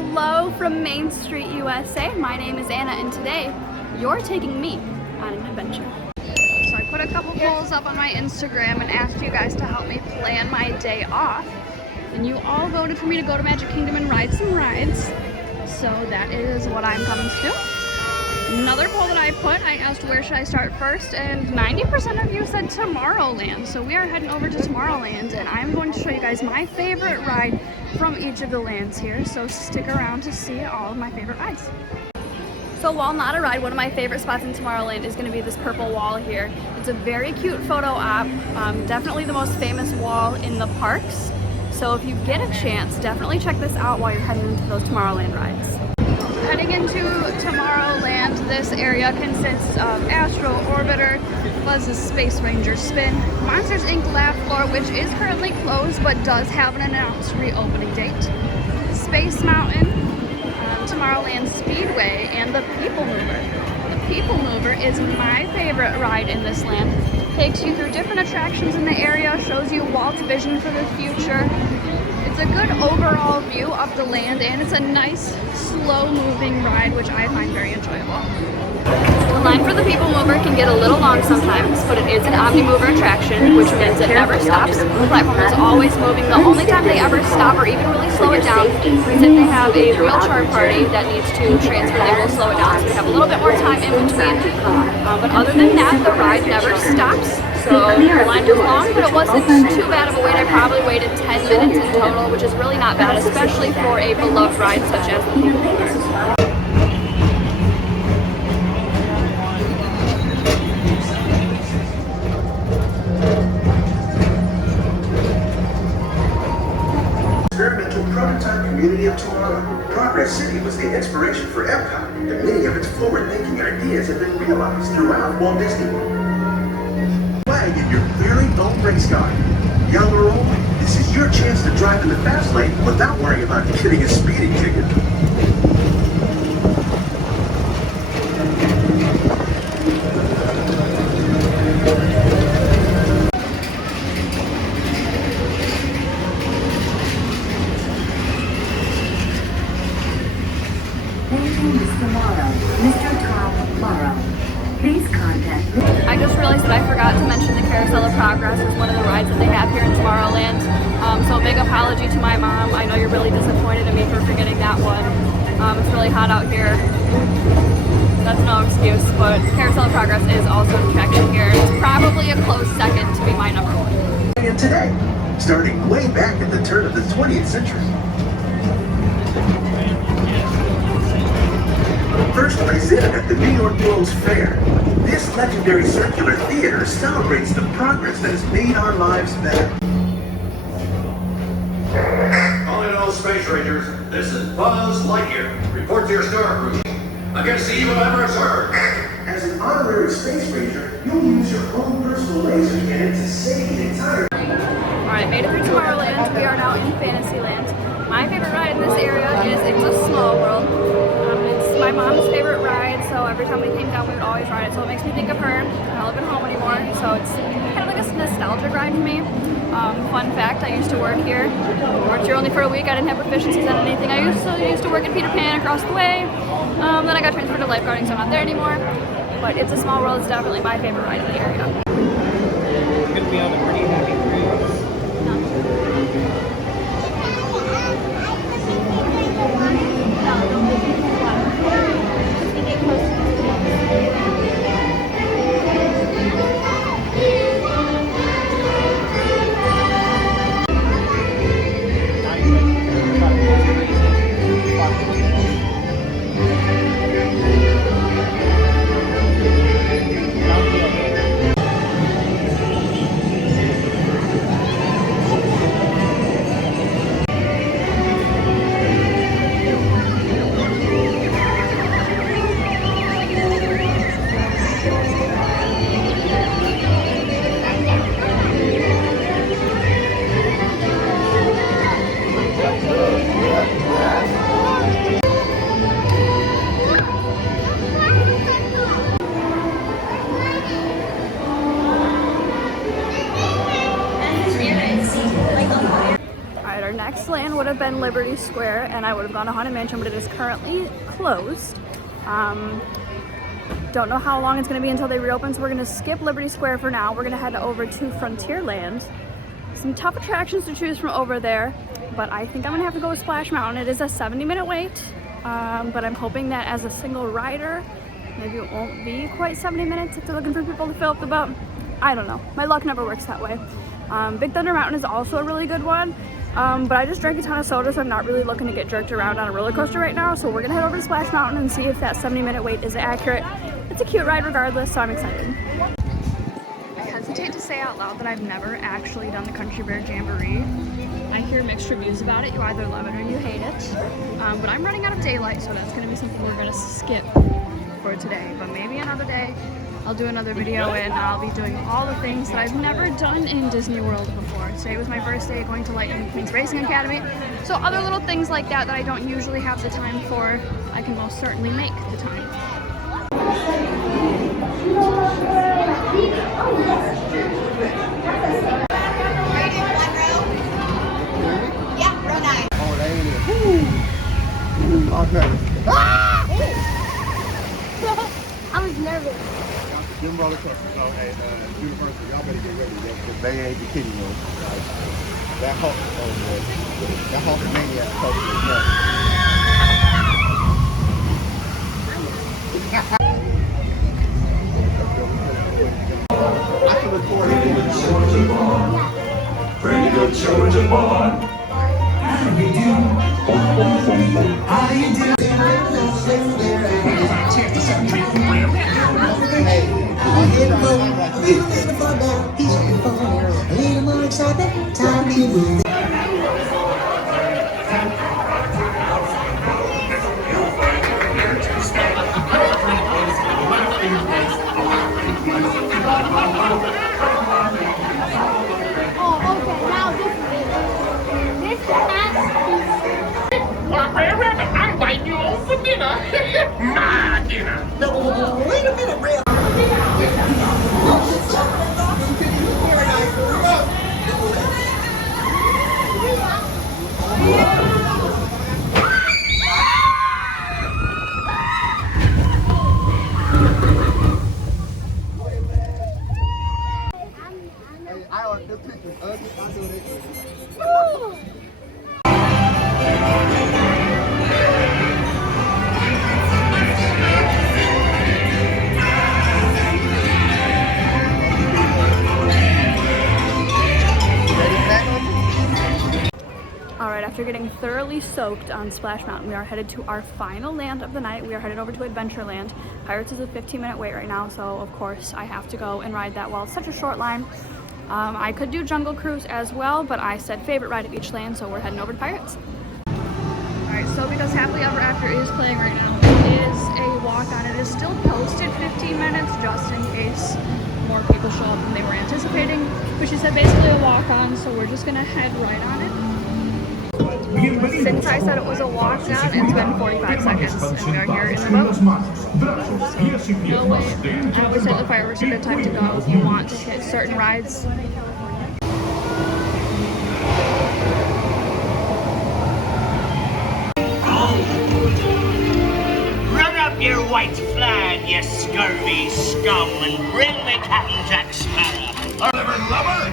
Hello from Main Street, USA. My name is Anna and today you're taking me on an adventure. So I put a couple polls up on my Instagram and asked you guys to help me plan my day off. And you all voted for me to go to Magic Kingdom and ride some rides. So that is what I'm coming to do. Another poll that I put, I asked where should I start first, and 90% of you said Tomorrowland. So we are heading over to Tomorrowland, and I'm going to show you guys my favorite ride from each of the lands here. So stick around to see all of my favorite rides. So while not a ride, one of my favorite spots in Tomorrowland is going to be this purple wall here. It's a very cute photo op, definitely the most famous wall in the parks. So if you get a chance, definitely check this out while you're heading into those Tomorrowland rides. Heading into Tomorrowland, this area consists of Astro Orbiter, Buzz's Space Ranger Spin, Monsters Inc. Laugh Floor, which is currently closed but does have an announced reopening date, Space Mountain, Tomorrowland Speedway, and the People Mover. The People Mover is my favorite ride in this land. Takes you through different attractions in the area, shows you Walt's vision for the future. It's a good overall view of the land, and it's a nice, slow-moving ride, which I find very enjoyable. The line for the People Mover can get a little long sometimes, but it is an Omnimover attraction, which means it never stops. The platform is always moving. The only time they ever stop or even really slow it down is if they have a real chart party that needs to transfer. They will slow it down, so we have a little bit more time in between. But other than that, the ride never stops. So the line was long, but it wasn't too bad of a wait. I probably waited 10 minutes in total, which is really not bad, especially for a beloved ride such as the People Mover. Experimental prototype community of tomorrow. Progress City was the inspiration for Epcot, and many of its forward-thinking ideas have been realized throughout Walt Disney World. Flag in your clearly owned race car. Young or old, this is your chance to drive in the fast lane without worrying about getting a speeding ticket. I just realized that I forgot to mention the Carousel of Progress is one of the rides that they have here in Tomorrowland. So a big apology to my mom. I know you're really disappointed in me for forgetting that one. It's really hot out here. That's no excuse, but Carousel of Progress is also an attraction here. It's probably a close second to be my number one. And today, starting way back at the turn of the 20th century. First presented at the New York World's Fair, this legendary circular theater celebrates the progress that has made our lives better. All in all, Space Rangers, this is Buzz Lightyear. Report to your star cruise against the evil Emperor's Herd. As an honorary Space Ranger, you'll use your own personal laser cannon to save the entire... Alright, made it through Tomorrowland. We are now in Fantasyland. My favorite ride in this area is It's a Small World. It's my mom's favorite ride, so every time we came down we would always ride it, so it makes me think of her. I don't live at home anymore, so it's kind of like a nostalgic ride to me. Fun fact, I used to work here. I worked here only for a week. I didn't have proficiencies on anything. I used to work in Peter Pan across the way. Then I got transferred to lifeguarding, so I'm not there anymore. But It's a Small World is definitely my favorite ride in the area. It's going to be on a pretty heavy cruise. have been Liberty Square and I would have gone to Haunted Mansion, but it is currently closed. Don't know how long it's going to be until they reopen, so we're going to skip Liberty Square for now. We're going to head over to Frontierland. Some tough attractions to choose from over there, but I think I'm going to have to go with Splash Mountain. It is a 70-minute wait, but I'm hoping that as a single rider, maybe it won't be quite 70 minutes if they're looking for people to fill up the boat. I don't know. My luck never works that way. Big Thunder Mountain is also a really good one, but I just drank a ton of soda, so I'm not really looking to get jerked around on a roller coaster right now. So we're going to head over to Splash Mountain and see if that 70-minute wait is accurate. It's a cute ride regardless, so I'm excited. I hesitate to say out loud that I've never actually done the Country Bear Jamboree. I hear mixed reviews about it. You either love it or you hate it. But I'm running out of daylight, so that's going to be something we're going to skip for today. But maybe another day I'll do another video and I'll be doing all the things that I've never done in Disney World before. Today was my first day going to Lightning McQueen's Racing Academy. So other little things like that that I don't usually have the time for, I can most certainly make the time. I was nervous. Them roller coasters at Universal, y'all better get ready. They ain't the kiddie ones. That Hulkamaniac coaster is nuts. I can record it. Soldier Bond. Pretty good Soldier Bond. How you do? How you do? Check this out. Hey, A little more now, peaceful. A little more excitement, time to move. Oh, okay, now this has I'm inviting you over for dinner. My dinner. No, wait a minute, Ray. Alright, after getting thoroughly soaked on Splash Mountain, we are headed to our final land of the night. We are headed over to Adventureland. Pirates is a 15-minute wait right now, so of course I have to go and ride that while it's such a short line. I could do Jungle Cruise as well, but I said favorite ride of each land, so we're heading over to Pirates. Alright, so because Happily Ever After is playing right now, it is a walk-on. It is still posted 15 minutes just in case more people show up than they were anticipating. But she said basically a walk-on, so we're just gonna head right on it. Since I said it was a walk-on, it's been 45 seconds, and we are here in the boat. So, no wait. I always say the fireworks are a good time to go if you want to hit certain rides. Run up your white flag, you scurvy scum, and bring me Captain Jack Sparrow. Lover, lover.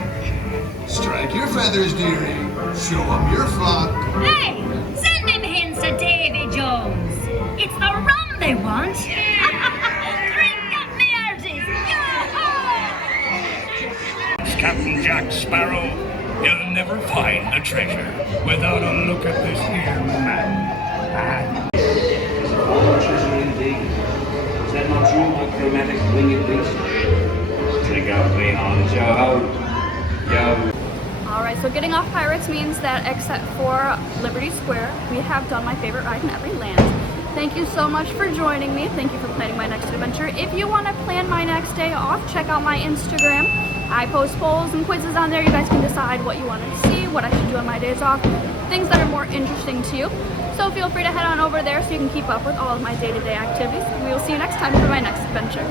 Strike your feathers, dearie. Show 'em your flock. Hey, send them hints to Davy Jones. It's the rum they want. Drink up me hearties. Captain Jack Sparrow, you'll never find the treasure without a look at this here man. There's a whole treasure indeed. Is that not true, my chromatic winged beast? Take out me on Joe. Yo. Alright, so getting off Pirates means that except for Liberty Square, we have done my favorite ride in every land. Thank you so much for joining me. Thank you for planning my next adventure. If you want to plan my next day off, check out my Instagram. I post polls and quizzes on there. You guys can decide what you want to see, what I should do on my days off, things that are more interesting to you. So feel free to head on over there so you can keep up with all of my day-to-day activities. We will see you next time for my next adventure.